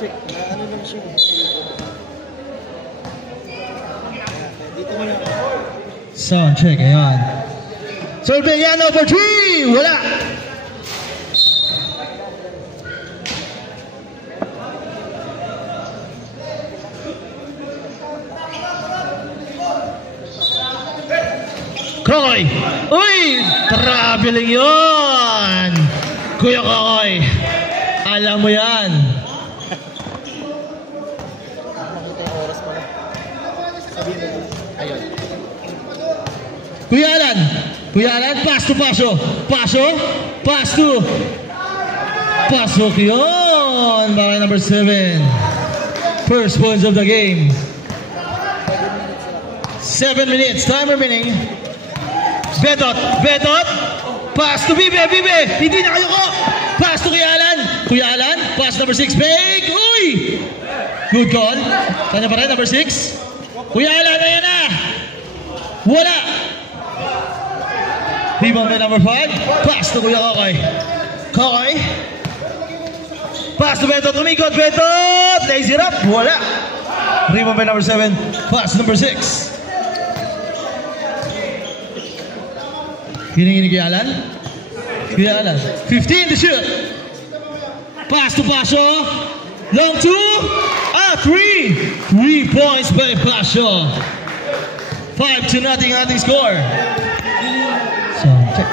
check. Ano lang siya. Dito mo lang. Sound check, ayan. Sorbeliano for 3! Wala! Kokoy! Uy! Traveling yun! Kuya Kokoy! Alam mo yan! Makita yung oras pala. Sabihin mo. Ayun. Kuya Alan! Kuya Alan, pass to Paso! Paso! Pass to! Pasok yun! Para number 7. First points of the game. 7 minutes. Time remaining. Betot! Betot! Pass to Bibe! Bibe! Hindi na kayo ko! Pass to Kuya Alan! Kuya Alan, pass number 6. Fake! Uy! Good call. Kanya pa rin, number 6. Kuya Alan, ayan na! Wala! Rebound by number 5. Pass to Kuya Kokoy. Kokoy. Pass to Betot. Umikot, Betot! Lazy rap. Wala! Rebound by number 7. Pass number 6. Hining-hining Kuya Alan. Kuya Alan. 15 to shoot. Pass to Paso. Long 2. 3. 3 points by Paso. 5-0 ating score. So, check.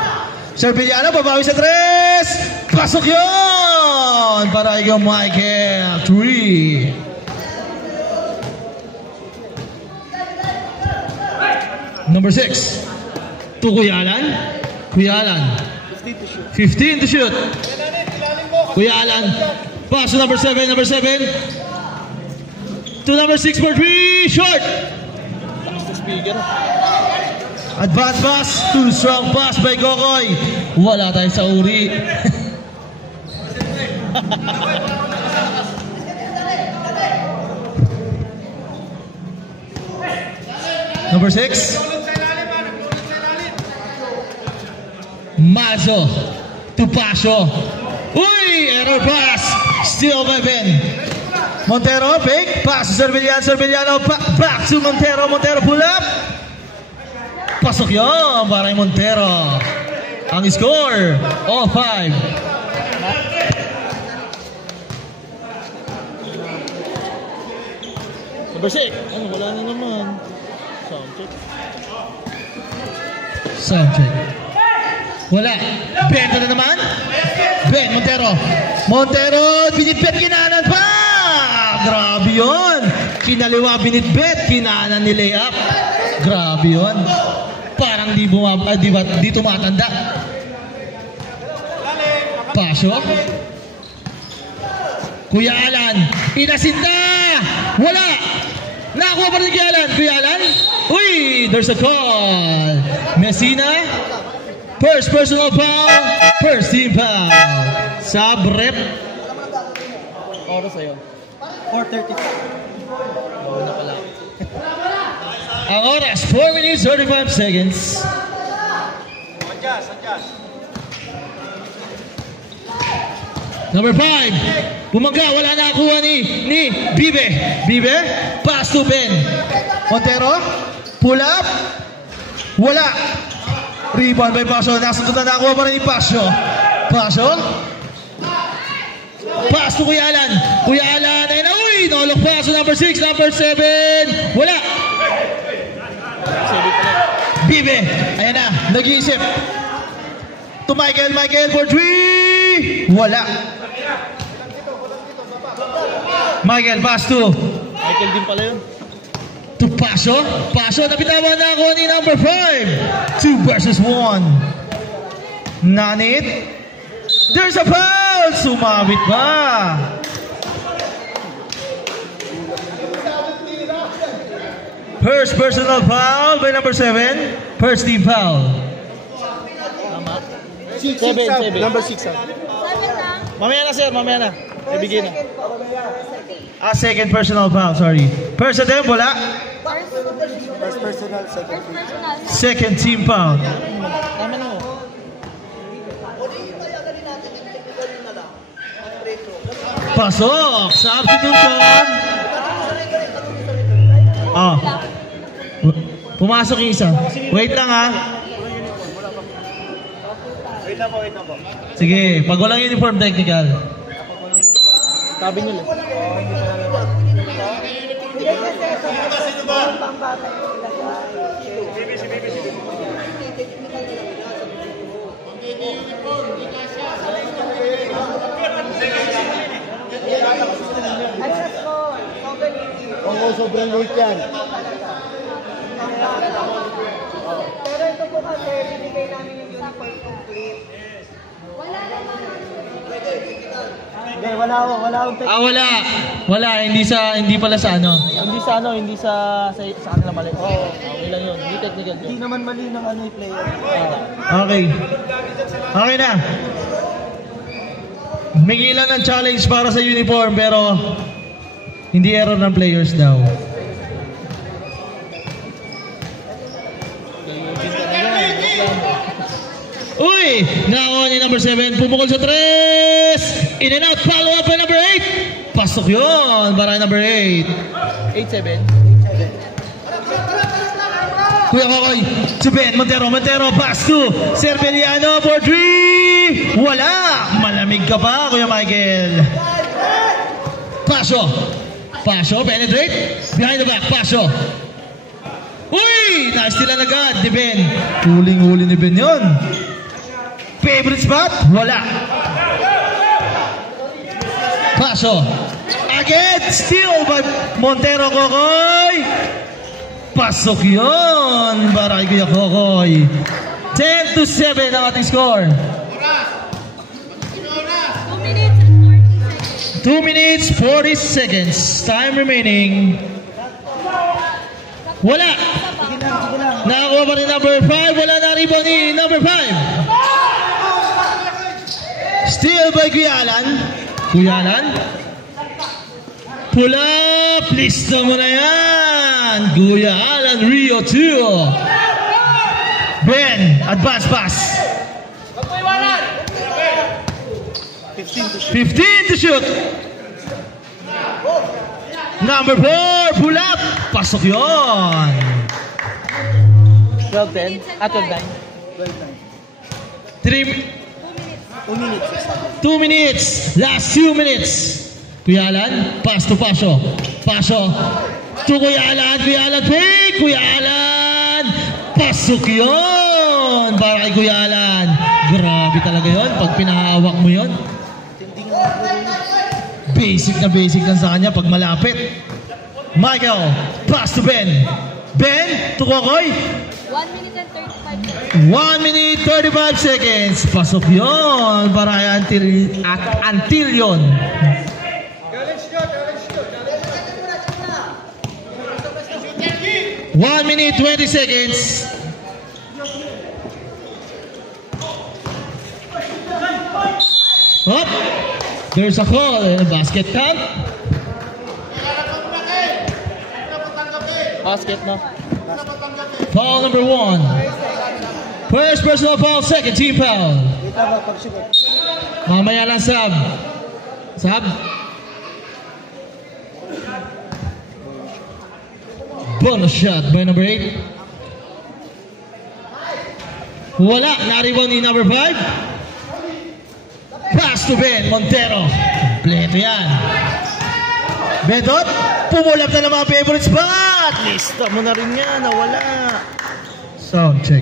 Sorbeliano, babawi sa 3. Pasok yun! Para ikaw, Michael. 3. Number 6. To Kuya Alan. Kuya Alan. 15 to shoot. Kuya Alan. Pass to number 7. Number 7. To number 6 for 3. Short. Advance pass. Too strong pass by Kokoy. Wala tayo sa uri. Number 6. Mazo to Paso. Uy! Error pass. Steal by Ben. Montero, fake. Pass to Sorbeliano. Sorbeliano back to Montero. Montero pull up. Pasok yun. Para yung Montero. Ang score. All 5. Number 6. Ano, wala na naman. Sound check. Sound check. Wala. Ben na naman. Ben, Montero. Montero, binitbet, kinanan pa! Grabe yun. Kinaliwa, binitbet, kinanan ni layup. Grabe yun. Parang di tumatanda. Pasok. Kuya Alan, inasinta! Wala! Nakakuha pa rin Kuya Alan. Kuya Alan? Uy, there's a call. Messina. First personal foul, first team foul. Sub rep. Oras sa'yo. 4:30. Wala pala. Ang oras, 4 minutes, 35 seconds. Adjust. Number 5. Bumangga, wala na nakuha ni Bibe. Bibe, pass to Ben. Montero, pull up. Wala. Rebound by Paso. Nasunod na nakuha pa rin ni Paso. Paso. Pass to Kuya Alan. Kuya Alan. Ayun na, uy! Nolok Paso. Number 6. Number 7. Wala. Bibe. Ayan na. Nag-iisip. To Michael. Michael for 3. Wala. Michael, pass to. Michael din pala yun. To Paso. Paso, napitawan na ako ni number 5. 2 versus 1. Nanit. There's a foul. Sumabit pa. First personal foul by number 7. First team foul. Tama. 7. Number 6. Mamaya na sir, mamaya na. Ibigay na. Second personal foul, sorry. First attempt, wala. First personal, second team. Second team foul. Tama na mo. Pasok! Substitution! Oh. Pumasok yung isa. Wait lang ha. Wait lang po. Sige, pag walang uniform technical. Sabi nyo lang. Oo, sobrang late yan. Pero ito po kasi, binigay namin yung uniform complete. Wala naman. Hindi, wala akong Wala, hindi pala sa ano. Hindi sa kanila mali. Oo, okay lang yun. Hindi technical yun. Hindi naman mali ng ano yung player. Okay. Okay na. Mingilan ng challenge para sa uniform pero hindi error ng players daw. Uy! Nakuha ni number 7. Pumukol sa 3. In and out. Follow up by number 8. Pasok yun. Para number 8. 8-7. Kuya Kokoy. Si Ben. Montero. Pass to Cerveliano for 3. Wala. Malamig ka pa, Kuya Michael. Pasyo. Penetrate. Behind the back. Pasyo. Uy! Naistilan agad ni Ben. Huling-huli ni Ben yun. Favorite spot? Wala. Pasyo. Again, steal by Montero Kokoy. Pasok yun para kay Kuya Kokoy. 10-7 ang ating score. 2 minutes 40 seconds. Time remaining. Wala. Nakakuha pa rin number 5. Wala na rebound ni number 5. Steal by Kuya Alan. Pull up. Lista mo na yan. Kuya Alan, Rio 2. Ben, advance pass. 15 to shoot. Number 4, pull up. Pasok yun. 12-10. 2 minutes. Last 2 minutes. Kuya Alan, pass to Pasyo. To Kuya Alan, fake. Kuya Alan, pasok yun. Para kay Kuya Alan. Grabe talaga yun. Pag pinahawak mo yun. Basic lang sa kanya pag malapit. Michael, pass to Ben. Ben, to Kokoy. 1 minute 1 minute 35 and 35 seconds. seconds. Pasok yun. Para kay until yun. 1 minute 20 seconds. Up. There's a call in a basket count. Basket, no? Foul number 1. First personal foul, second team foul. Mamaya lang sub. Bonus shot by number 8. Wala. Na-rebound ni number 5. Pass to Ben Montero. Kompleto yan. Betot, pumulap na ng mga favorite spot. Lista mo na rin yan. Nawala. Sound check.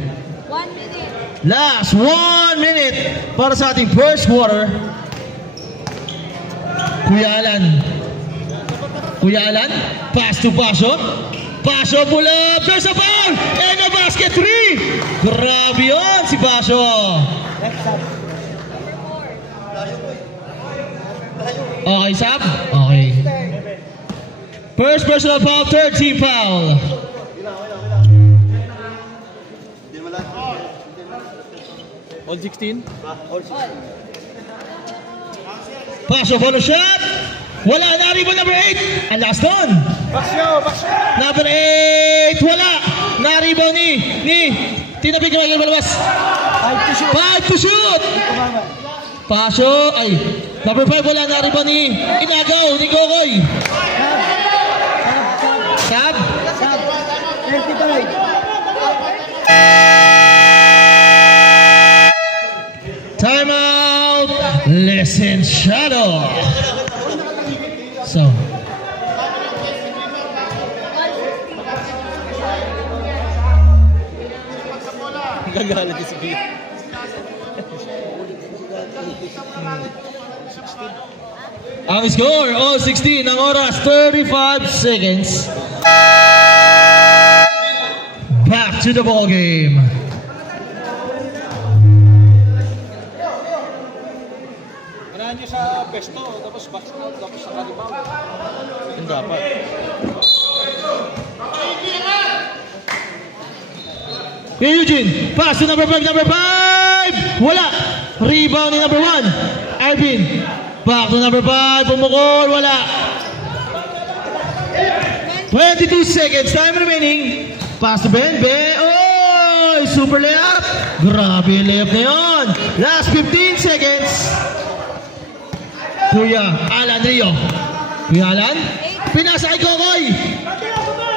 1 minute. Last 1 minute para sa ating first quarter. Kuya Alan, pass to Pasyo. Pasyo pull up. There's a foul. And a basket 3. Grabe yun si Pasyo. Okay, Sab? Okay. First personal foul, third team foul. All 16? Pasyo, follow shot. Wala, na-rebound number 8. Ang last doon. Number 8, wala. Na-rebound ni Tinabi Michael Balabas. 5 to shoot. Pasyo, ay. Number 5, wala na rin ba ni Inagaw, ni Kokoy? Sab? 25. Time out! Listen, Shadow. So. Gagalit si Bea. Ang score, all 16, ang oras, 35 seconds. Back to the ball game. Manahan nyo sa pesto, tapos box out, tapos sa kalibaw. Yung dapat. Hey Eugene, pass to number 5, number 5! Wala! Rebound ni number 1, Arvin. Back to number 5, pumukol, wala. 22 seconds, time remaining. Pass to Ben, oh! Super layup! Grabe yung layup na yun. Last 15 seconds. Kuya Alan Rio. Kuya Alan, pinasa kay Kokoy.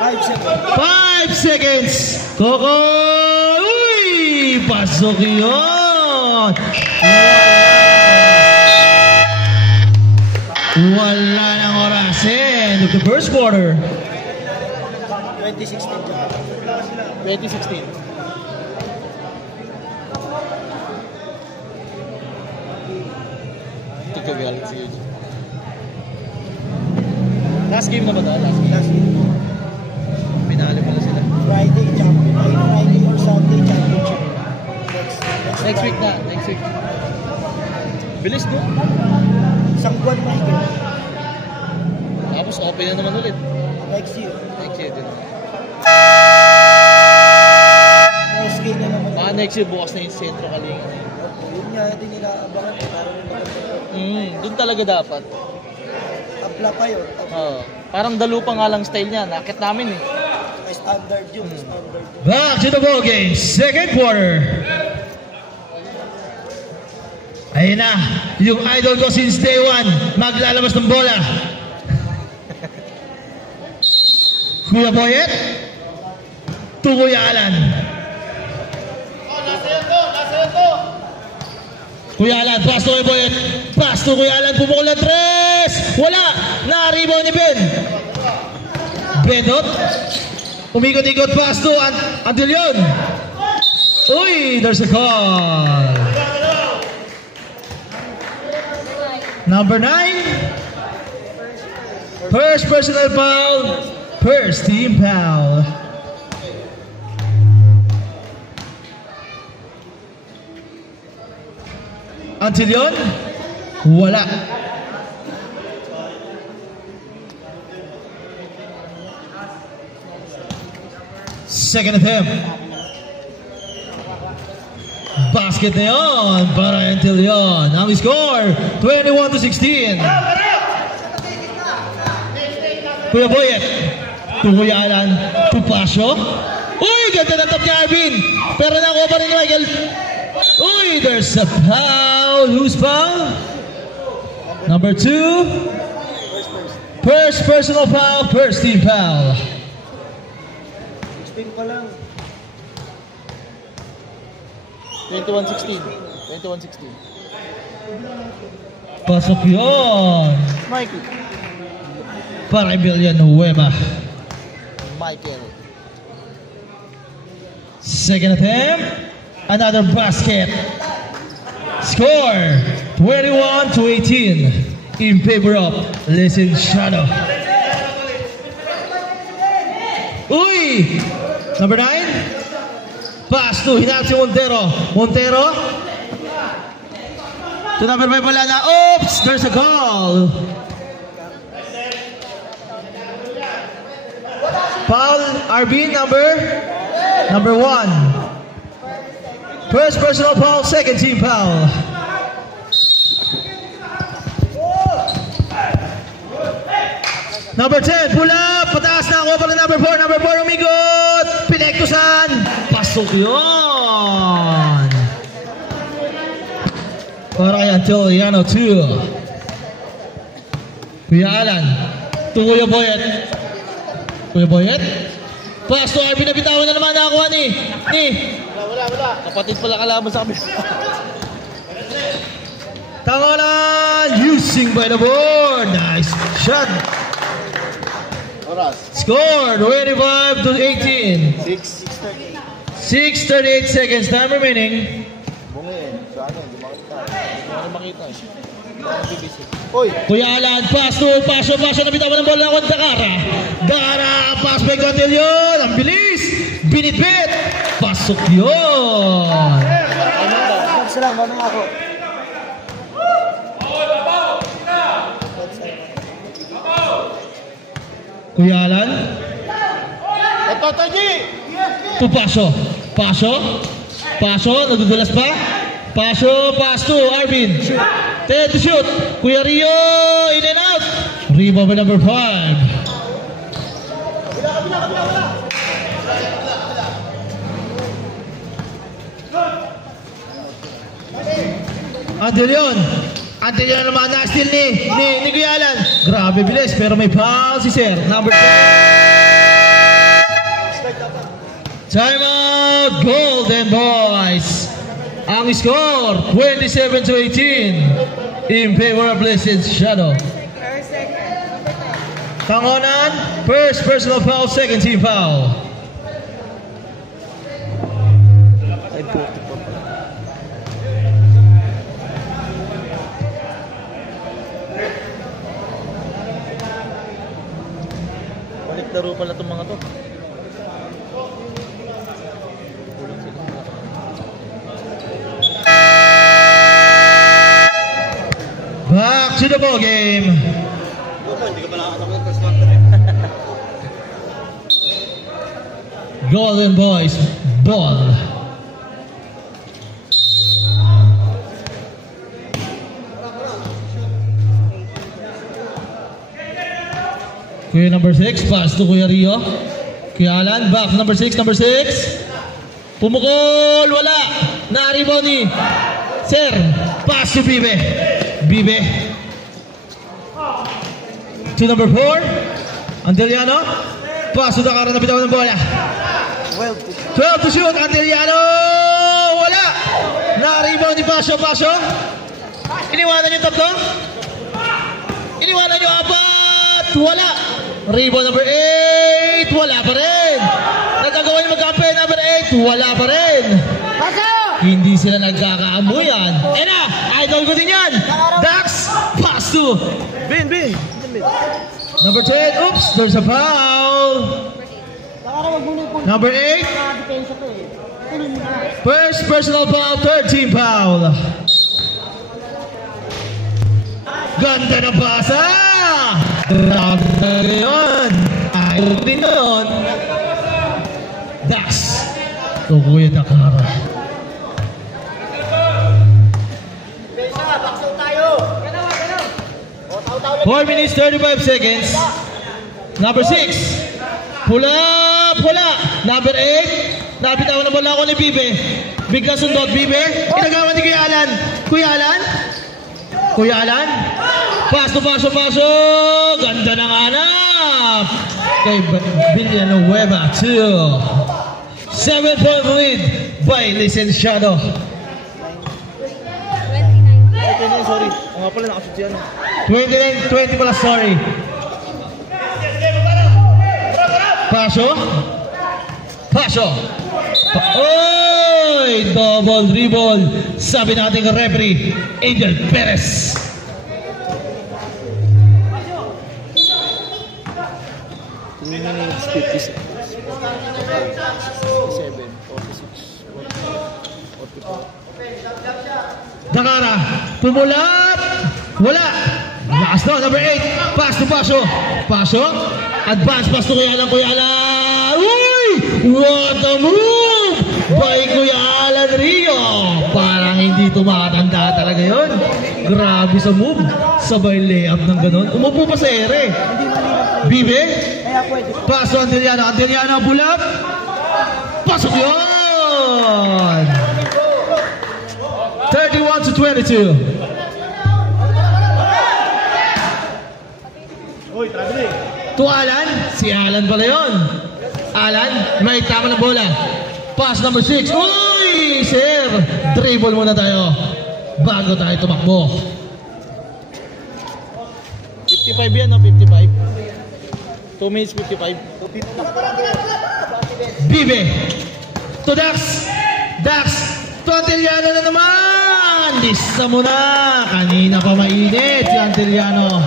5 seconds. Kokoy! Uy! Pasok yun! Wala nang oras. End of the first quarter. 2016. Ito kagalit si Eugene. Last game na ba ito? Last game. Pinali pala sila. Friday or Sunday championship. Next week na. Bilis no? Isang buwan na ito. Tapos open na naman ulit. Next year din. SK na naman. Baka next year bukas na yung sentro kalingan. Yun nga din nila abangan. Doon talaga dapat. Tabla pa yun. Parang dalupa nga lang style niya. Nakit namin eh. Standard yun. Standard. Back to the ball game. Second quarter. Ayun na. Yung idol ko since day one. Maglalabas ng bola. Kuya Boyet. To Kuya Alan. Kuya Alan. Pass to Kuya Boyet. Pass to Kuya Alan. Pumukul na 3. Wala. Na-rebound ni Ben. Benot. Umikot-ikot pass to Antilion. Uy, there's a call. Number 9. First personal foul. First team foul. Antilion. Wala. Second attempt. Basket na yun para Antilion. Ang score, 21-16. Kuya Boyet. To Kuya Alan. To Pasio. Uy, ganda na top ni Arvin. Pero nakuha pa rin ni Michael. Uy, there's a foul. Who's foul? Number 2. First personal foul. First team foul. 16 pa lang. 21-16. Pasok yun. Michael. Para Emilian Nueva. Michael. Second attempt. Another basket. Score 21-18 in favor of Listen Shadow. Uy! Number 9. Pass to hinap si Montero. Montero. To number 5 wala na. Oops! There's a goal. Foul RB number 1. First personal foul, second team foul. Number 10, pull up, pataas na ako pala number 4, umigot, pinektusan, pasok yun. Para kay Antiliano 2. Kuya Alan. To Kuya Boyet. Kuya Boyet. Pass to Arvin, nabitawan na naman nakakuha ni. Wala. Kapatid pala kalaban sa kabila. Tangonan using by the board. Nice shot. Oras. Score 25 to 18. 6:38 seconds. Time remaining. Bungin. Saan yun? Di makita. Oy. Kuya Alan, pass to Pasyo, nabitawan ng bola ng Dakara. Pass by Gotelion. Ang bilis. Binitbit. Pasok yun. Sila, mamaya ako. Kuya Alan. Ito, Taji. To Pasyo, nadudulas pa. Pasyo, pass to Arvin. 10 to shoot. Kuya Rio, in and out. Rebound by number 5. Anterior naman na steal ni Kuya Alan. Grabe bilis pero may foul si Sir. Number 10. Time out, Golden Boys. Ang score 27 to 18 in favor of Blessed Shadow. Tangonan, first personal foul, second team foul. Balik laro pala itong mga to. Back to the ball game. Golden Boys ball. Kuya number 6, pass to Kuya Rio. Kuya Alan, back number 6. Pumukol, wala. Na-rebound ni Sir, pass to Bibe. To number 4, Anteliano. Pass to Dakara, nabitawan ng bola. 12 to shoot, Anteliano. Wala. Na-rebound ni Pasyo. Iniwanan yung tatlo. Iniwanan yung 4. Wala. Rebound number 8. Wala pa rin. Nagagawa yung magkampi. Number 8. Wala pa rin. Hindi sila nagkakaamuyan. Idol ko din yan. Dax. Pass to Bin. number 10. Oops. There's a foul. Number 8. First personal foul. Third team foul. Ganda ng pasa. Grabe yun. Ayaw din yun. Dax. To Kuya Dakara. 4 minutes 35 seconds. Number 6. Pull up. Number 8. Nabitawan na bola ako ni Bibe. Bigla sundot Bibe. Inagawa ni Kuya Alan. Kuya Alan. Pass to Pasyo. Ganda ng hanap. Kay Villanueva 2. 7-point lead by Licenciado. Sorry. Nga pala nakashoot yan. 20 pala, sorry. Pasyo. Oy! Double dribble. Sabi natin ng referee, Angel Perez. Minutes 57, 46, 44. Dakara, pumulat. Wala. Lakas na, number 8. Pass to Pasyo. Advance pass to Kuya Alan. Uy! What a move by Kuya Alan Rio. Parang hindi tumatanda talaga yun. Grabe sa move. Sabay layup ng ganun. Umupo pa sa ere. Bibe. Pass to Anteliano. Pull up. Pasok yun. 31 to 22. To Alan. Si Alan pala yun. Alan, may tama ng bola. Pass number 6. Uy, sir. Dribble muna tayo bago tayo tumakbo. 55 yan, no? 55. 2 minutes 55. Bibe. To Dax. Dax. To Anteliano na naman. Lista mo na. Kanina pa mainit si Anteliano.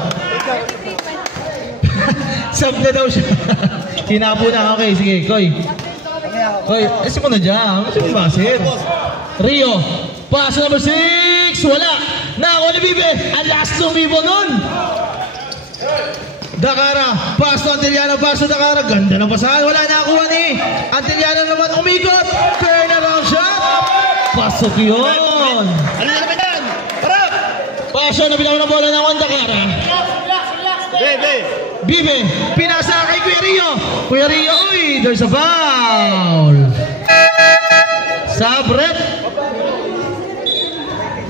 Sab na daw siya. Sinapo na. Okay, sige. Koy. Koy, mo na dyan. Kasi mo basit. Rio. Pass number 6. Wala. Nako ni Bibe. Ang last lumibo nun. Dakara. Pass to Anteliano. Pass to Dakara. Ganda ng pasahan. Wala nakakuha ni Anteliano naman. Umikot. Turn around shot. Pasok yun. Ano na naman yan? Harap! Pasok na bilang ng bola ng Juan Dakara. Bibe, pinasa kay Kuya Rio. Kuya Rio, uy, there's a foul. Sabret.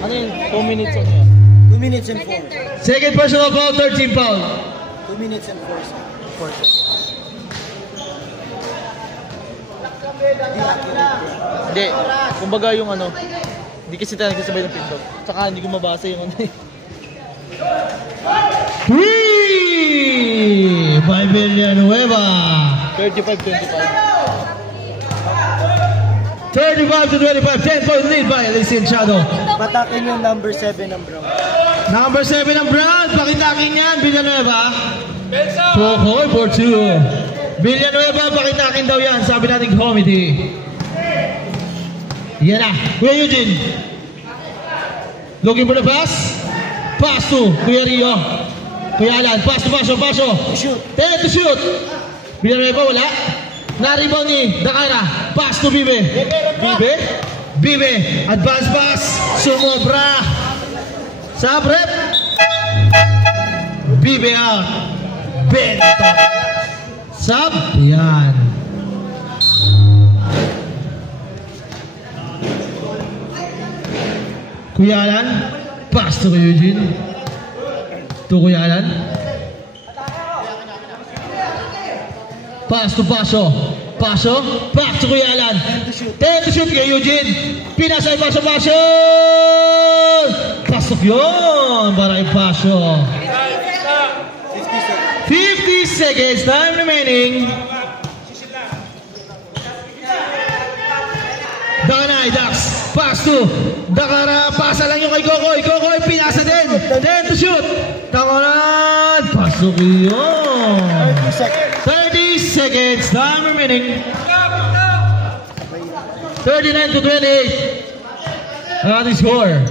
Ano yun? 2 minutes on yan? 2 minutes and 4. Second personal foul, 13 foul. 2 minutes and 4 seconds. Hindi. Kumbaga yung ano, hindi kasi tayo nagkasabay ng pindot. Tsaka hindi ko mabasa yung ano. 3 by Villanueva. 35-25. 35-25. 10-point lead by Licenciado. Patakin yung number 7 ng Brown. Number 7 ng Brown. Pakitakin yan, Villanueva. Pokoy for 2. Villanueva, pakitakin daw yan. Sabi natin committee. Yan na. Kuya Eugene. Looking for the pass. Pass to Kuya Rio. Kuya Alan. Pass to Pasio. Shoot. 10 to shoot. Villanueva wala. Na-rebound ni Dakara. Pass to Bibe. Bibe. Advance pass. Sumobra. Sabret. Bibe out. Bento. Sab. Yan. Kuya Alan. Pass to Kuya Eugene. To Kuya Alan. Pass to Pasio. Back to Kuya Alan. 10 to shoot kay Eugene. Pinasay Pasio. Pasok yun para kay Pasio. 50 seconds. Time remaining. Dakanay, Dax. Pass to Dakara. Pasa lang yung kay Kokoy. Kokoy, pinasa din. 10 to shoot. Dakaran. Pasok yun. 30 seconds. Time remaining. 39 to 28. Ating score.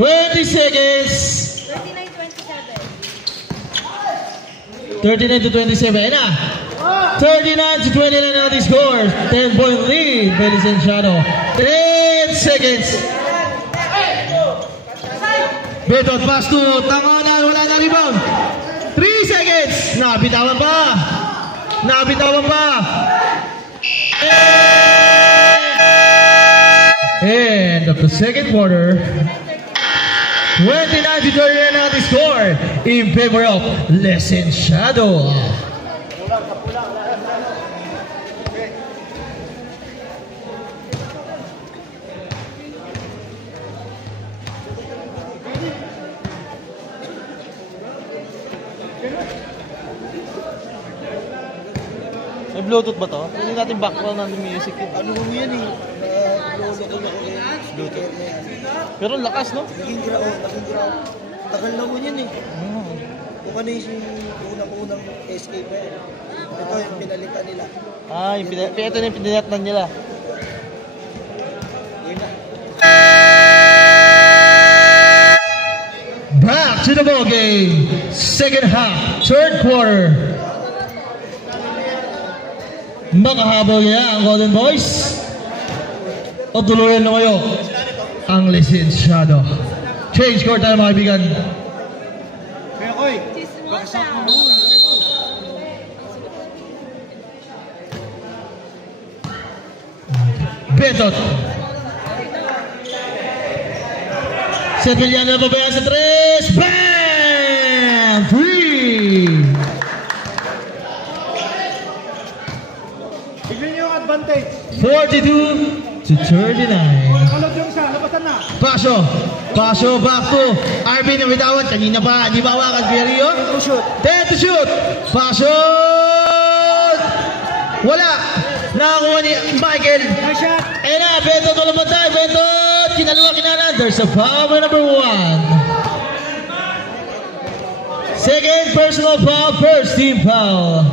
20 seconds. 39 to 27. Ayan na. 39 to 29 ating score. 10-point lead. Ladies and Shadow. 10 seconds. Betot pass to Tangonan. Wala na rebound. 3 seconds. Nabitawan pa. End of the second quarter. 29 to 39 at the score in favor of Licenciado. May Bluetooth ba to? Hindi natin background ng music yun. Ano mo yan eh? Lolo ko na ko rin. Bluetooth. Pero lakas, no? Naging ground. Tagal na mo yan eh. Kung ano yung unang escape pa yan. Ito yung pinalitan nila. Ah, ito na yung pinalitan nila. Yun na. Back to the ball game. Second half, third quarter. Makahabol niya ang Golden Boys. O tuluyan na kayo ang Licenciado. Change court tayo mga kaibigan. Kaya koy, baksak mo mo. Betot. Serviliano babayan sa 3. Bam! 3! advantage. 42 to 39. Kalog yung isa, labasan na. Pasyo back to Arvin na bitawan. Kanina pa, di ba hawakan Kuya Rio? 10 to shoot. Pasyo! Wala! Nakakuha ni Michael. Nice shot. Ayun na, Bento tulamantay. Bento! Kinaluwa. There's a foul by number 1. Second personal foul, first team foul.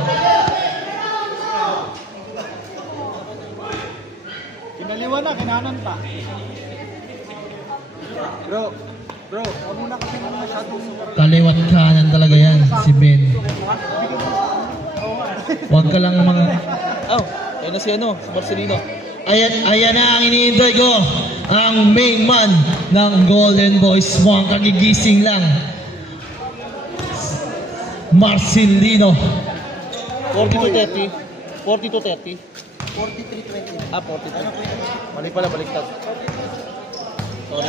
Kinaliwa na, kinanan pa. Bro, huwag muna kasi nang masyadong... Kaliwat kanan talaga yan, si Ben. Huwag ka lang mga... Oh, ayun na si Marcelino. Ayan na ang iniintay ko. Ang main man ng Golden Boys. Mukhang kagigising lang. Marcelino. 40-30. 40-30. 43-20. 40. Mali pala, baliktad. Sorry.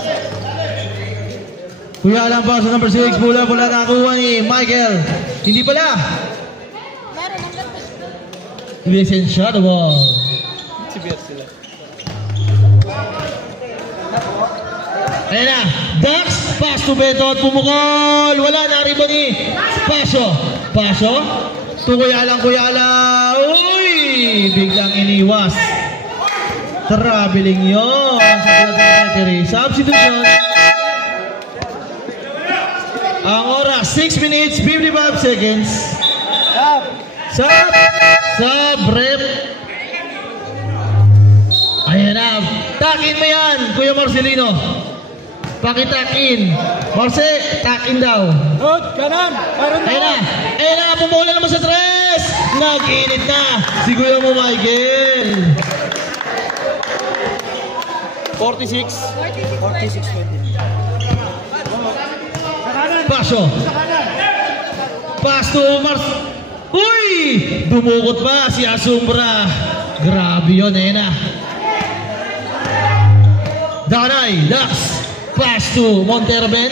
Kuya lang pa sa number 6. Pula nakakuha ni Michael. Hindi pala. Vincent shot the ball. Si Bier sila. Ayan na. Dax. Pass to Beto at pumukol. Wala na riba ni Pasyo. To Kuya lang. Uy! Biglang iniwas. Traveling yun. Substitution. Ang oras, 6 minutes, 55 seconds. Sub, rep. Ayan na. Takin mo yan, Kuya Marcelino. Pakitakin. Marce, takin daw. Good, kanan. Ayan na, pumula naman sa tres. Nag-init na si Kuya mo, Michael. 46. 46-20. Pasyo. Pass to Mars. Uy! Dumukot pa si Asumbra. Grabe yun, na. Danay, Dax. Pass to Montero Ben.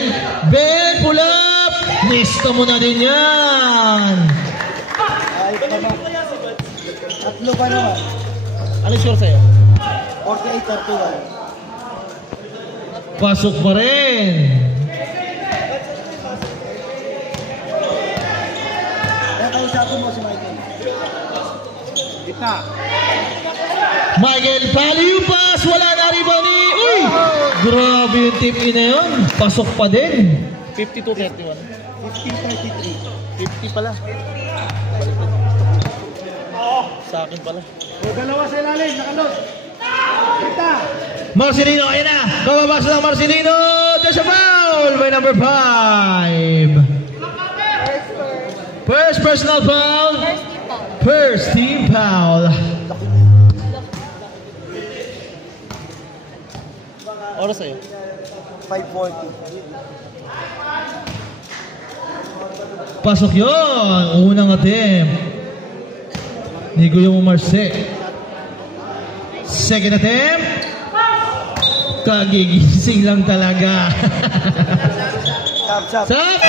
Ben, pull up. Nista mo na din yan. Tatlo pa naman. Ano sure sa'yo? 48-31. Pasok pa rin. Kausapin mo si Michael. Gitna. Michael, value pass. Wala na rebound ni... Uy! Grabe yung team na yun. Pasok pa din. 52-31. 15-33. 50 pala. Baliktad. Sa akin pala. O, dalawa sa ilalim. Nakalot. Gitna. Marcelino, ayun na. Kababas na Marcelino. There's a foul by number 5. First personal foul. First team foul. Oras sa'yo? 5:40. Pasok yun. Unang attempt ni Kuya Marce. Second attempt. Kagigising lang talaga. Sap. Sap!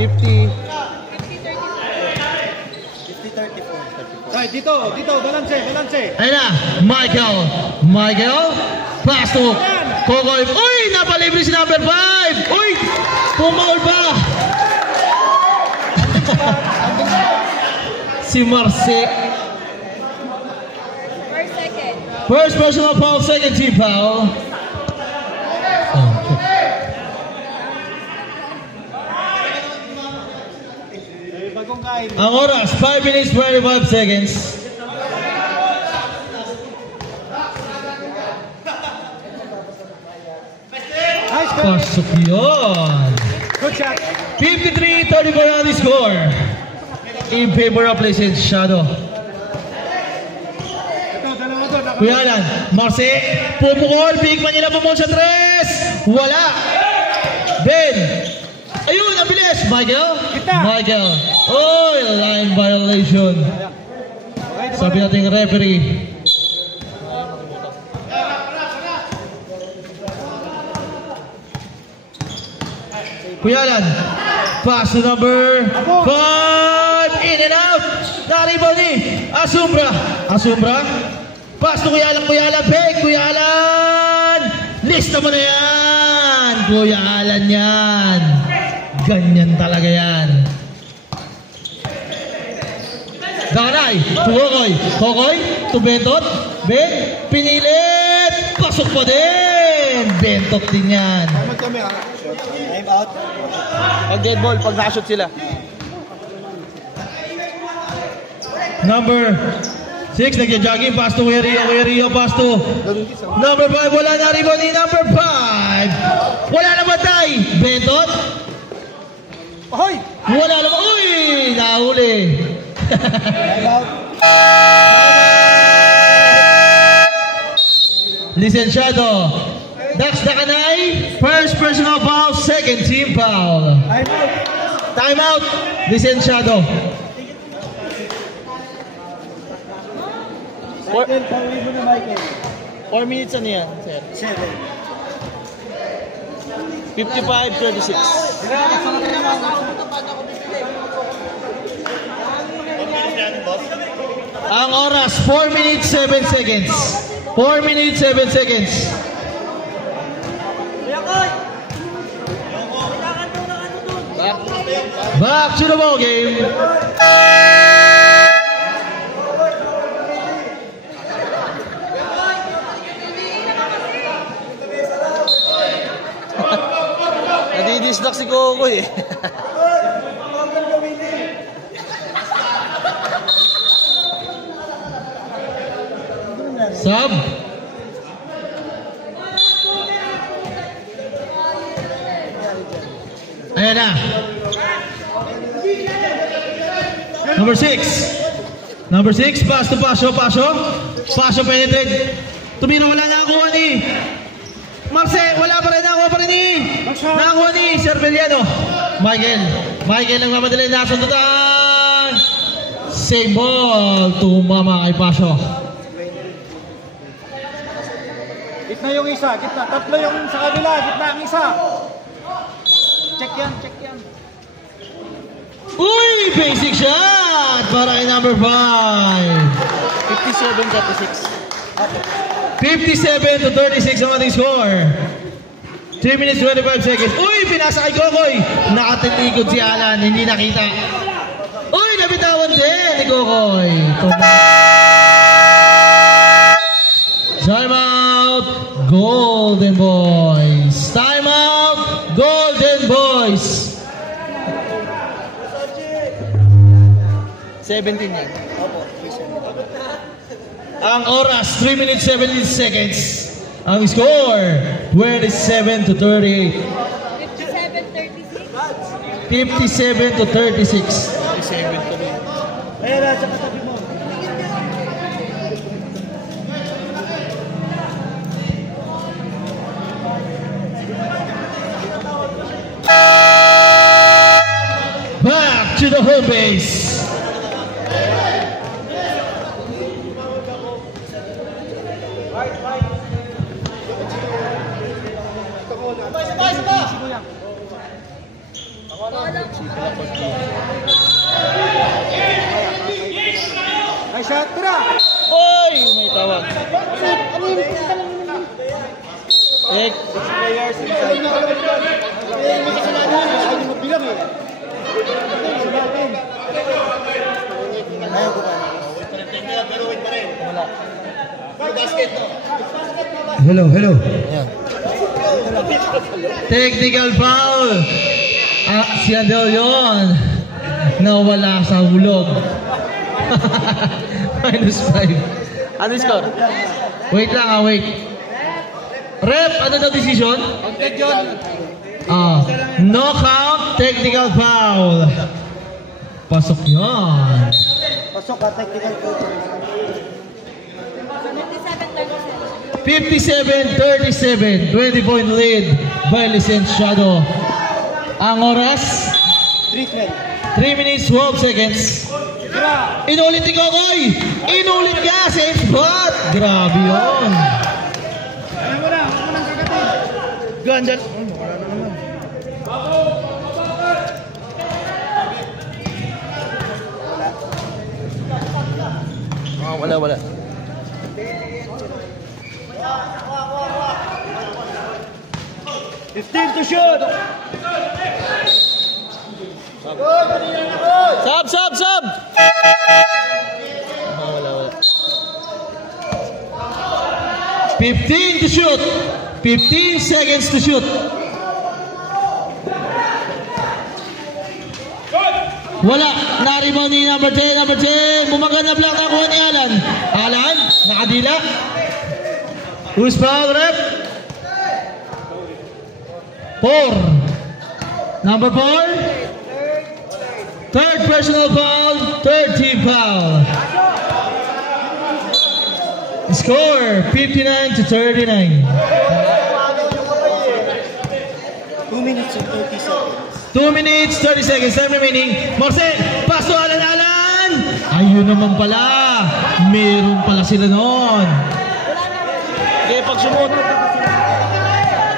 50-34. Right, dito, balance. Ayun na, Michael, pass to Kokoy. Uy, napalibre si number 5. Uy, pumaul pa. Si Marce. First personal foul, second team foul. Ang oras, 5 minutes, 25 seconds. Pasok yun. Good shot. 53-34 on the score. In favor of Legend Shadow. Ito, dalawa doon. Kuya Alan, Marce, pumukol, big man nila pumukol sa tres. Wala. Ben. Ayun, ang bilis. Michael. Oh, line violation. Sabi natin referee. Kuya Alan. Pass to number 5. In and out. Naribo ni Asumbra. Asumbra. Pass to Kuya Alan. Kuya Alan. Fake. Kuya Alan. Lista mo na yan. Kuya Alan yan. Ganyan talaga yan. Danay. To Kokoy. Kokoy. To Bentot. Ben. Pinilit. Pasok pa din. Bentot din yan. Time out. Pag dead ball, pag nakashoot sila. Number 6, nagja-jogging. Pass to Kuya Rio. Kuya Rio, pass to number 5. Wala na rin ni number 5. Wala na batay. Bentot. Ahoy! Wala na. Uy! Nahuli. Time out. Lisensyado. Dax Dakanay. First personal foul. Second team foul. Time out. Time out. Lisensyado. Michael, pauwi mo na Michael. 4 minutes ano yan, sir? 7. 55-26. Ang oras, 4 minutes, 7 seconds. 4 minutes, 7 seconds. Back to the ball game. Nadidislock si Kokoy eh. Sub. Ayan na. Number 6. Number 6, pass to Pasyo. Pasyo. Pasyo penetrate. Tumira, wala na nakuha ni Marce. Wala pa rin, nakuha pa rin ni nakuha ni Cerveliano. Michael. Michael ang mamadali na sundutan. Same ball. Tumama kay Pasyo. Gitna yung isa, gitna. Tatlo yung sa kabila, gitna ang isa. Check yan, check yan. Uy! Basic shot! Para kay number 5. 57-36. 57-36 ang ating score. 3 minutes 25 seconds. Uy! Pinasa kay Kokoy. Nakatitikod si Alan. Hindi nakita. Uy! Nabitawan din ni Kokoy. Time out. Golden Boys. Time out. Golden Boys. 17 yan. Ang oras, 3 minutes 17 seconds. Ang score, 27 to 38. 57 to 36. 37 to me. Ayan na, sa katabi mo. Back to the home base. Ay, shot, tira! Oy! May tawag. Ek. Players, ay nyo kalabalitan. Ay nyo kasalanan. Ay nyo magbilang eh. Ayaw ko ba? Wala. Hello, hello. Ayan. Technical foul. Si Adel yun. Nawala sa hulog. -5. Ano yung score? Wait lang wait. Rep, ano daw decision? Pagtag yun. No count, technical foul. Pasok yan. Pasok ka, technical coach. 57-37, 20-point lead by Licenciado. Ang oras, 3 minutes 12 seconds. Inulit ni Kokoy! Inulit niya! Same spot! Grabe yun! Ayaw mo na, huwag mo nang kagatin. Gandyan. Wala. 15 to shoot! Sub! Wala. 15 to shoot. 15 seconds to shoot. Wala. Na-rebound ni number 10. Bumaga na block na kuha ni Alan. Alan, nakadila. Who's foul, rep? 4. Number 4. Third personal foul. Third team foul. Score 59 to 39. 2 minutes and 30 seconds. 2 minutes, 30 seconds, time remaining. Marcel, pass to Alan! Ayun naman pala. Meron pala sila noon. Okay, pag sumunod.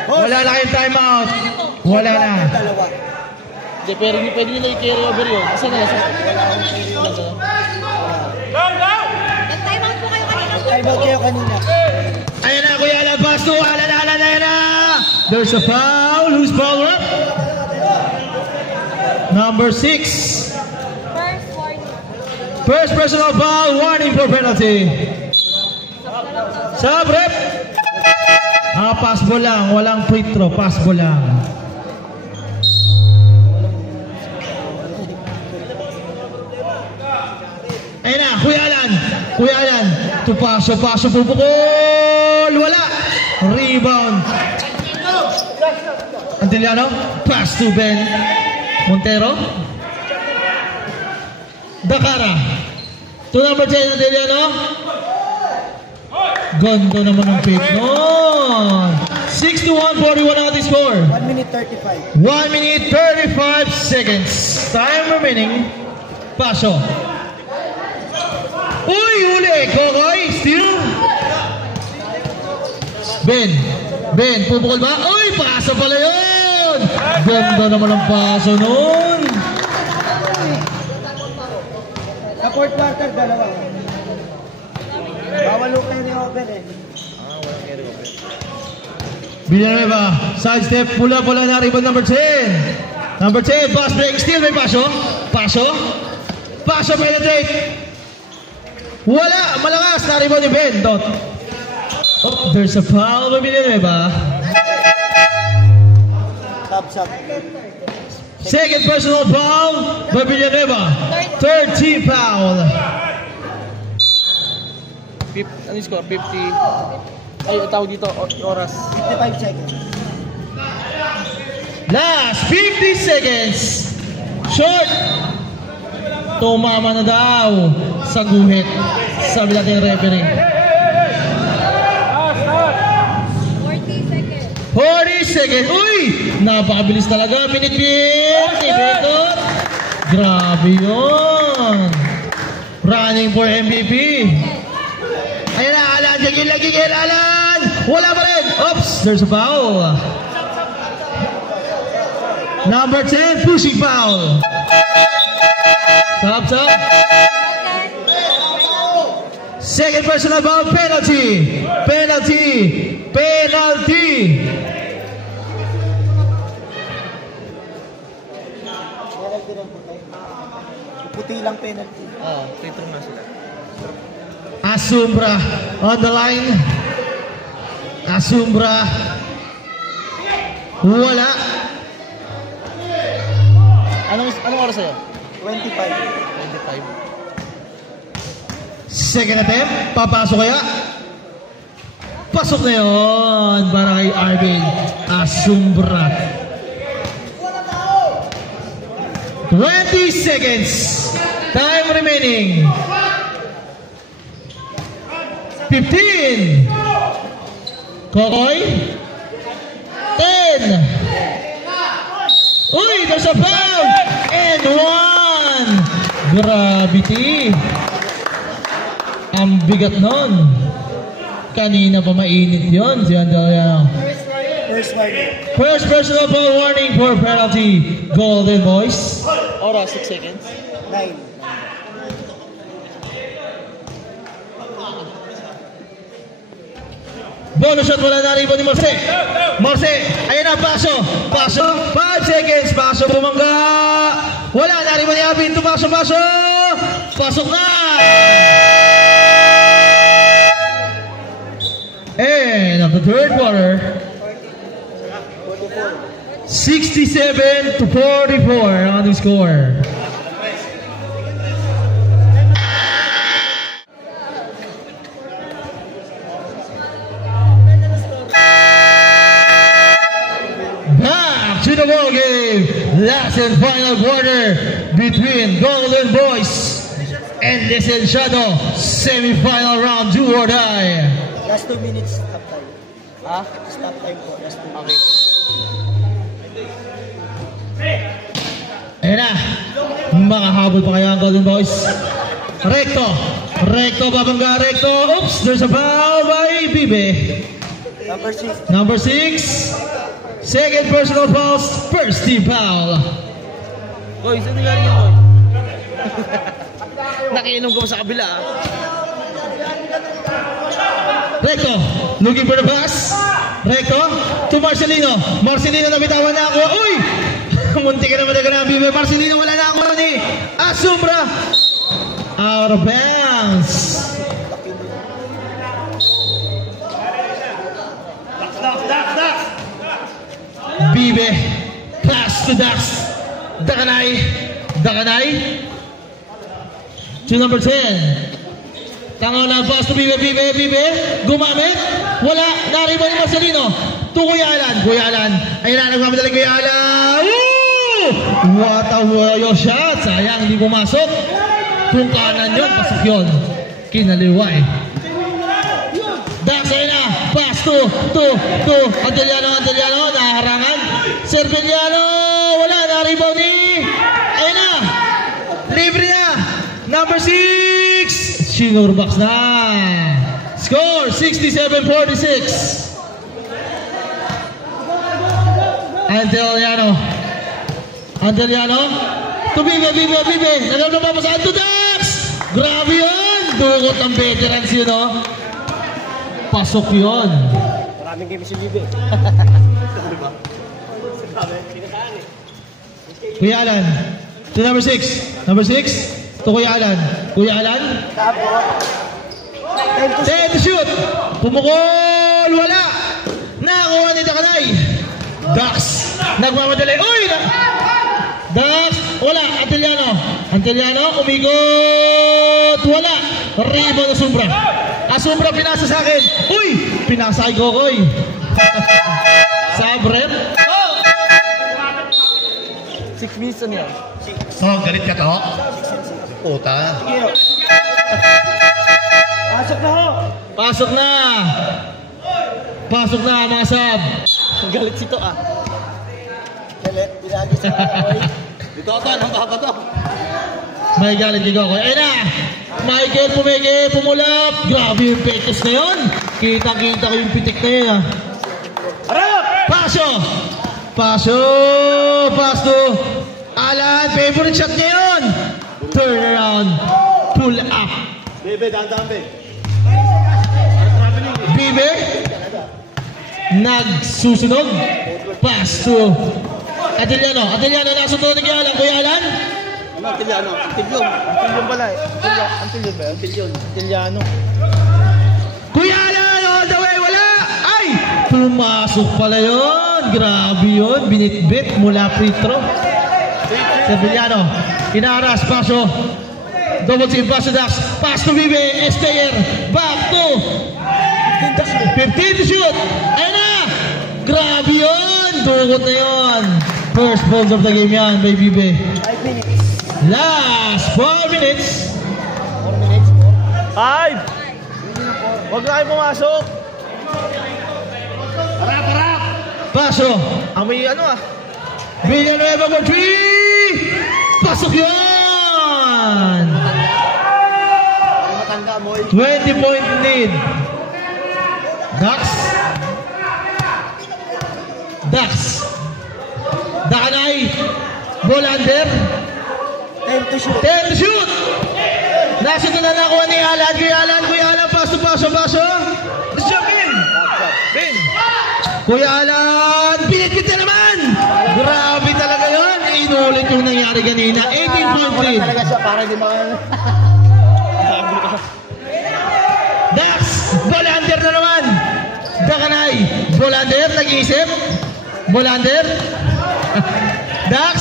Wala na kayong timeout. Wala na. Hindi, pero hindi pwede nila i-carry over yun. Kasi nasa. Nag-timeout po kayo kanina. Timeout kayo kanina. Ayan na, Kuya Alan, pass to Alan, ayan na. There's a foul. Who's foul up? Number 6. First warning. First personal foul, warning for penalty. Sub rep. Pass ball lang, walang free throw, pass ball lang. Ayun na, Kuya Alan. Paso, pupukol, wala. Rebound. Antiliano, pass to Ben Montero. Dakara. To number 10, Antiliano. Ganda naman ang pick nun. 61-41 ang ating score. 1 minute 35. 1 minute 35 seconds. Time remaining. Paso. Uy, uli. Kokoy, still. Ben, pupukol ba? Uy, paso pala yun. Ganda naman ang paso nun. Sa fourth quarter, 2. Bawal yung carry over eh. Walang carry over. Villanueva, side step, pula na rebound number 10. Number 10, pass break, still may paso. Paso penetrate. Wala, malakas na rebound ni Ben. Dot. Oh, there's a foul by Villanueva. Sub. Second personal foul by Villanueva. Third team foul. Ano yung score? 50. Ay, tawag dito, oras. 55 seconds. Last 50 seconds. Short. Tumama na daw sa guhit. Sabi natin yung referee. 40 seconds. 40 seconds. Uy! Napakabilis talaga. Minute-minute. Ito. Grabe yun. Running for MVP. Ayan na, Alan. Gigil, Alan. Wala pa rin. Oops. There's a foul. Number 10, pushing foul. Stop. Second personal foul, penalty. Puti lang penalty. Oo, free throw na sila. Asumbra on the line. Wala. Anong oras sa'yo? 25. 25. Second attempt. Papasok kaya? Pasok na yun para kay Arvin Asumbra. 20 seconds. Time remaining. 15. Kokoy. 10. Uy, there's a foul. And 1. Gravity. Ang bigat nun. Kanina pa mainit yun. Si Andrea. First warning. First personal foul warning for penalty. Golden Boys. Oras, 6 seconds. 9. Bonus shot, wala na rebound ni Marce. Marce, ayan na, paso. Paso, 5 seconds. Paso, bumangga. Wala na rebound ni Abin. Tumaso, paso. Pasok na. And of the third quarter, 67 to 44 on the score. Back to the ball game. Last and final quarter between Golden Boys and Listen Shadow. Semi-final round, do or die. Last 2 minutes stop time. Ah? Stop time po. Last 2 Okay. Ayan na. Makahabol pa kaya ang Golden Boys. Recto. Recto, babangga, recto. Oops, there's a foul by Bibe. Number 6. Number 6. Second personal fouls, first team foul. Boy, saan nangyari yun, boy? Nakiinom ko sa kabila, ah. Recto, looking for the pass. Recto, to Marcelino. Marcelino, nabitawan na ako. Uy! Munti ka naman na Bibe. Marcelino, wala na ako ni Asumbra. Out of bounds. Bibe, pass to Dax. Dakanay. Dakanay. To number 10. Tangaw na pass to Bibe, Bibe, Bibe. Gumamit. Wala. Nariba ni Marcelino. To Kuya Alan. Kuya Alan. Ayun na, nagmamadali Kuya Alan. Woo! What a warrior shot. Sayang, hindi pumasok. Kung kanan yun, pasok yun. Kinaliway. Dax, ayun na. Pass to Anteliano, naharangan. Serviliano, wala, na-rebound ni. Ayun na. Libre na. Number 6. Sinurbox na. Score, 67-46. Anteliano. To Bibe. Nagagawa pa sa to Dax. Grabe yun. Dugot ng veterans yun, no? Pasok yun. Maraming game si Bibe. Kuya Alan. To number 6. Number 6. To Kuya Alan. Kuya Alan. 10 to shoot. Pumukol. Wala. Nakakuha ni Dakanay. Dax. Nagmamadali. Uy! Dax. Wala. Anteliano. Umikot. Wala. Rebound na Sumbra. Asumbra pinasa sa akin. Uy! Pinasa kay Kokoy. Sabrem. 6 minutes na yan. So, galit ka to? Puta. Pasok na ho. Pasok na mga sab. Galit sito, ah. Galit. Bilagi sa Kokoy. Dito ito, anong baba to? May galit kay Kokoy. Ayun na. Michael pumulap. Grabe yung petos na yun. Kita-kita ko yung pitik na yun, ah. Harap! Pass to Alan. Favorite shot niya yun. Turn around. Pull up. Bebe, dahan-dahan, Bebe. Bibe. Nagsusunog. Pass to Anteliano, nasusunod ni Alan. Kuya Alan. Ano, Anteliano? Antilyon pala eh. Antilyon ba? Anteliano. Kuya Alan, all the way, wala. Ay! Pumasok pala yun. Grabe yun. Binitbit mula free throw. Sevillano. Inaras, paso. Double team, pass to Dax. Pass to Bibe. Estayer. Back to 15 to shoot. Ayun na. Grabe yun. Dugot na yun. First balls of the game yan, by Bibe. 5 minutes. Last 4 minutes. 4 minutes po. 5! Huwag na kayo pumasok! Harap! Paso. Amoy ano, ah. Villanueva for 3. Pasok yun. Matanda mo. 20-point lead. Dax. Dax. Dakanay. Ball under. 10 to shoot. 10 to shoot. Nasa ito na nakuha ni Alan. Kuya Alan, paso. Let's jump in. Ben. Kuya Alan, pinit na naman. Grabe talaga yun. Inulit yung nangyari kanina. 18-point lead. Talaga siya para di mga... Dax, ball under na naman. Dakanay, ball under, nag-iisip. Ball under. Dax,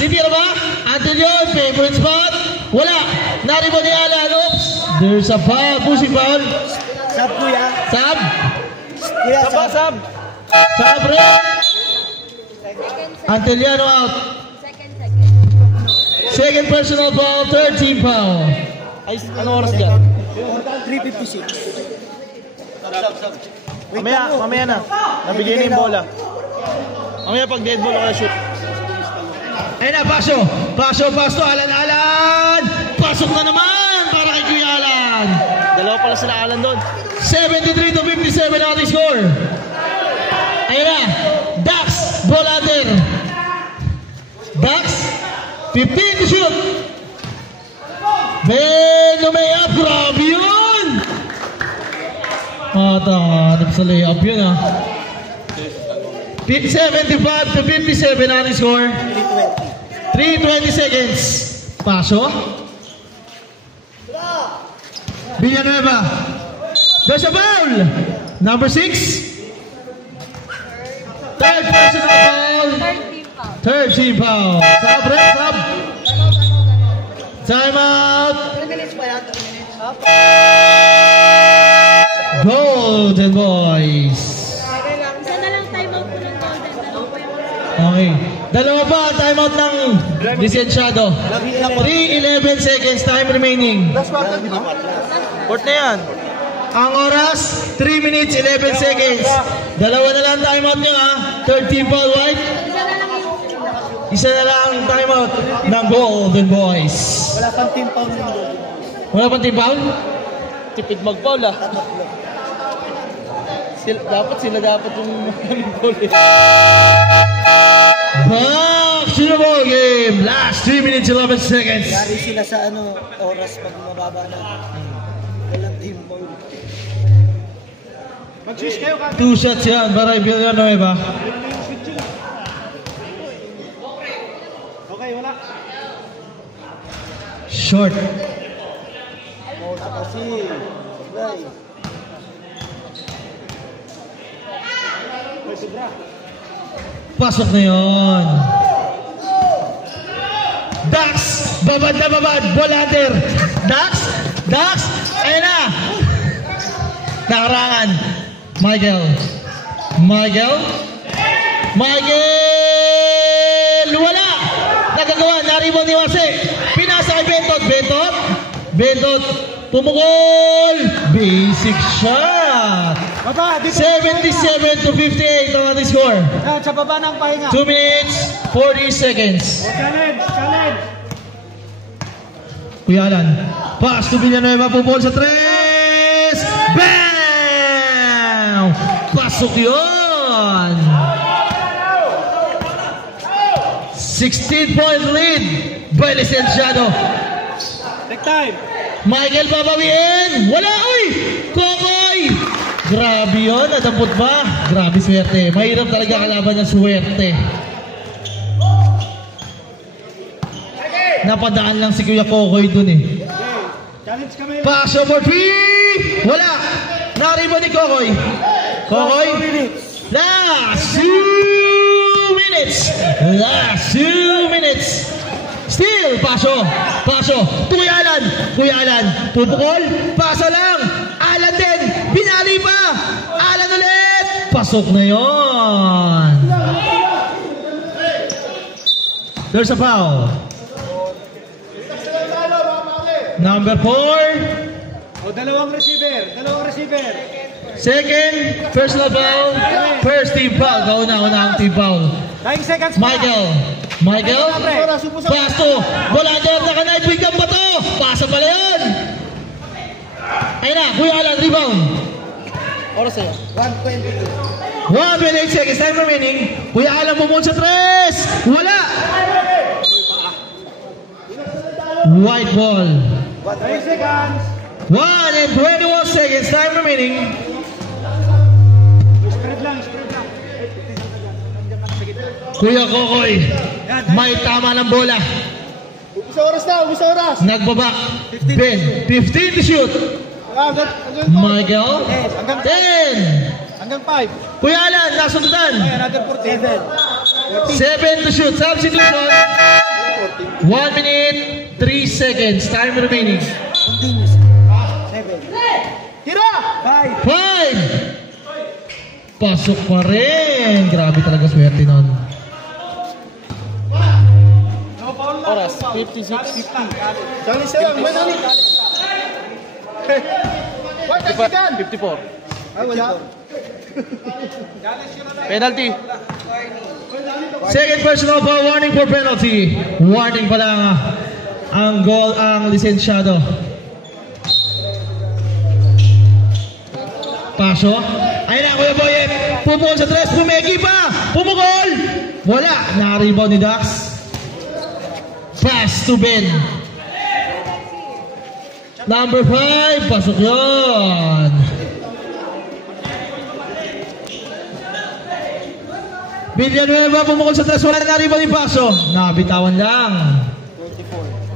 titira ba? Until yun, favorite spot. Wala. Naribo ni Alan. Oops. There's a foul. Pushing foul. Sab, kuya. Sab. Kuya, sab. Sab, red. Until yan, out. Second personal foul, third team foul. Ay, ano oras dyan? 3:56. Mamaya na. Nabigay na yung bola. Mamaya pag dead ball, wala shoot. Ayun na, paso, Alan! Pasok na naman para kay Kuya Alan. Dalawa pala sila Alan doon. 73 to 57 ating score. Ayun na, Dax, ball under. Dax, 15 to shoot. Ben, lumay-up, grabe yun. Hanap sa layup yun ah. 75 to 57 ating score. 3:20 seconds. Paso. Villanueva. There's a foul. Number 6. Third personal foul. Third team foul. Sub. Time out. Golden Boys. Isa na lang time out po ng Golden. Dalawa po yung Okay. Dalawa pa, timeout ng lisensyado. 3:11 seconds, time remaining. Court na yan. Ang oras, 3 minutes, 11 seconds. Dalawa na lang timeout nyo ha. Third team foul, white. Isa na lang timeout ng Golden Boys. Wala pang team foul ng Golden. Wala pang team foul? Tipid mag-foul ah. Sila dapat yung goal eh. Back to the ball game. Last 3 minutes, 11 seconds. Yari sila sa oras pag mababa na. Walang team foul. Mag-switch kayo ka. 2 shots yan para Villanueva. Okay, wala. Short. Kasi, right. Pasok na yun. Dax! Babad na babad! Ball under! Dax! Ayun na! Nakarangan. Michael! Wala! Nagagawa! Naribon ni Wase! Pinasa kay Bentot! Pumukol! Basic shot! 77 to 58 ang ating score. Sa baba ng pahinga. 2 minutes, 40 seconds. Challenge! Kuya Alan, pass to Villanueva, pupol sa 3! Bam! Pasok yun! 16-point lead by Licenciado. Take time. Michael babawiin! Wala! Uy! Kokoy! Grabe yun, nadampot ba? Grabe swerte. Mahirap talaga kalaban ng swerte. Napadaan lang si Kuya Kokoy dun eh. Challenge kami. Pass over 3! Wala! Naribo ni Kokoy. Last 2 minutes. Still, paso. Kuya Alan. Pupukol. Paso lang. Alan din. Binali pa. Alan ulit. Pasok na yon. There's a foul. Number 4. Dalawang receiver. Second, personal foul. First team foul. Kauna ang team foul. 9 seconds. Michael. Pasto. Bolander na kanay. Biglang bato. Pasa pala yan. Ayun na. Kuya Alan. Rebound. Oras sa'yo. 1:22. 1:28 seconds, time remaining. Kuya Alan bumukol sa 3. Wala! White ball. 1 seconds. 1:21 seconds, time remaining. Kuya Kokoy, may tama ng bola. Ubus oras na, ubus oras. Nagbaba. Ben, 15 to shoot. Michael, 10. Hanggang 5. Kuya Alan, nasundan. Another 47. 7 to shoot. Substitution. 1 minute, 3 seconds. Time remaining. Continuous. 7. Tira! 5. 5. Pasok pa rin. Grabe talaga swerte nun. Oras, 56. Johnny Sayang, wala ni. 54. Ah, wala. Penalty. Second personal foul, warning for penalty. Warning pa lang ang goal, ang lisensyado. Paso. Ayun na, Kuya Boyet. Pumukol sa 3. Pumegi pa. Pumukol. Wala. Naka-rebound ni Dax. Pass to Ben. Number 5. Pasok yun. Villanueva pumukol sa 3. Wala na rebound ni Paso. Nabitawan lang.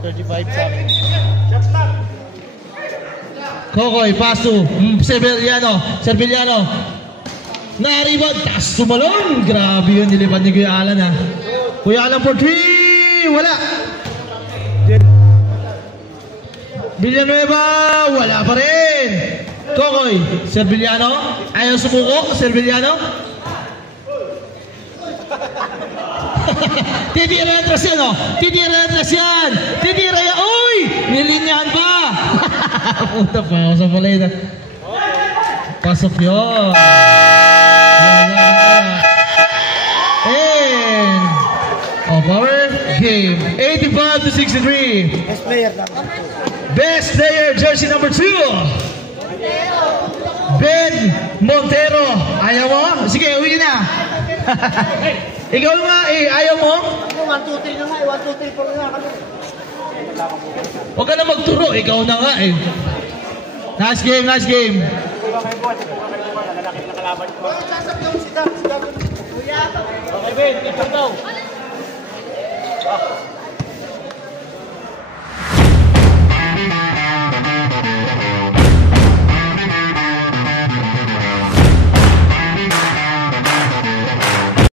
35 sa akin. Kokoy, pass to Serviliano. Na-rebound, tas sumalon. Grabe yun, nilipad ni Kuya Alan ha. Kuya Alan for 3, wala. Villanueva, wala pa rin. Kokoy, Serviliano, ayaw sumuko, Serviliano. Titira yung atras yan, oh. Titira yan. Uy! Nilinyahan pa. Puta pa ako sa palay na. Pasok yun. And power game. 85 to 63. Best player lang. Best player, jersey number 2. Ben Montero. Ayaw mo? Sige, uwi na. Ikaw nga ayaw mo? 1, 2, 3 na nga, 1, 2, 3, 4 na kami. Huwag ka na magturo, ikaw na nga Nice game. Okay, Ben, ikaw daw.